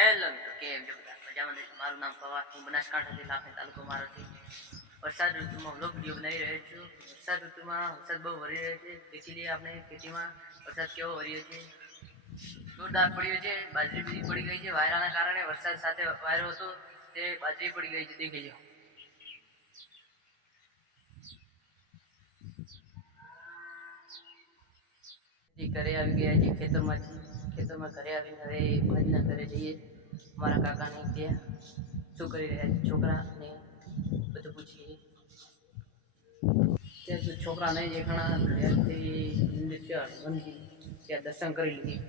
Hello મિત્રો કેમ છો બધા મજામાં દેશો મારું નામ પવાર હું બનાસકાંઠાથી લાખણી તાલુકો મારોથી વરસાદ ઋતુમાં વ્લોગ વીડિયો બનાવી રહ્યો છું. વરસાદ ઋતુમાં વરસાદ બહુ વરી રહ્યો છે. દેખી આપણે ખેતીમાં વરસાદ કેવો વરી છે? જોરદાર પડ્યો છે. બાજરી બીજી પડી ગઈ છે. વાયરાના કારણે વરસાદ સાથે વાયરો હતો. તે બાજરી પડી ગઈ છે. દેખી જાઓ. ઘરે આવી ગયા છે ખેતરમાંથી. ખેતરમાં ઘરે આવીને હવે બાજરીના ઘરે જઈએ. મારા કાકાને ત્યાં શું કરી રહ્યા છે છોકરા બધું પૂછીએ. ત્યાં તો છોકરા નહીં દેખાણા ઘરેથી ત્યાં દર્શન કરી લીધી.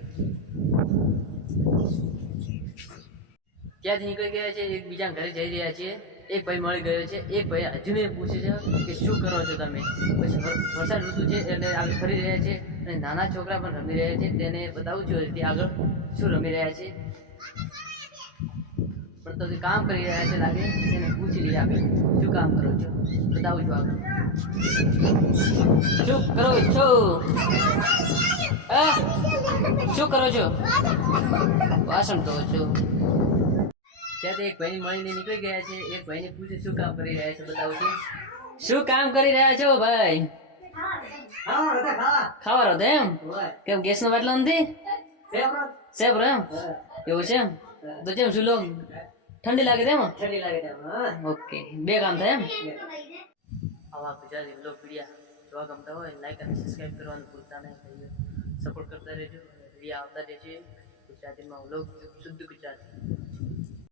ત્યાંથી નીકળી ગયા છે, એકબીજાના ઘરે જઈ રહ્યા છીએ. એક ભાઈ મળી ગયો છે. એક ભાઈ હજુ મેં પૂછે છે કે શું કરો છો તમે? પછી વર- વરસાદ ઋતુ છે એટલે આગળ ફરી રહ્યા છે અને નાના છોકરા પણ રમી રહ્યા છે. તેને બતાવું છું તે આગળ શું રમી રહ્યા છે. પણ તો કામ કરી રહ્યા છે લાગે, એને પૂછી લઈએ આપણે. શું કામ કરો છો? બતાવું છું આગળ. શું કરો છો? શું કરો છો? વાસણ ધોવો છો. ત્યાંથી એક ભાઈ મળીને નીકળી ગયા છે. એક ભાઈને પૂછે શું કામ કરી રહ્યા છે? બતાવું છું. શું કામ કરી રહ્યા છો ભાઈ? ખાવા. રહો એમ? કેમ ગેસ નો બાટલો નથી? સેફ રહો એમ? એવું છે એમ? તો શું લો ઠંડી લાગે તેમ ઠંડી લાગે છે ઓકે. બે કામ થાય એમ? આવા ગુજરાતી બ્લોગ વિડીયા જોવા ગમતા હોય લાઈક અને સબસ્ક્રાઈબ કરવાનું ભૂલતા નહીં. સપોર્ટ કરતા રહેજો. વિડીયા આવતા રહેશે ગુજરાતીમાં બ્લોગ શુદ્ધ ગુજરાતી.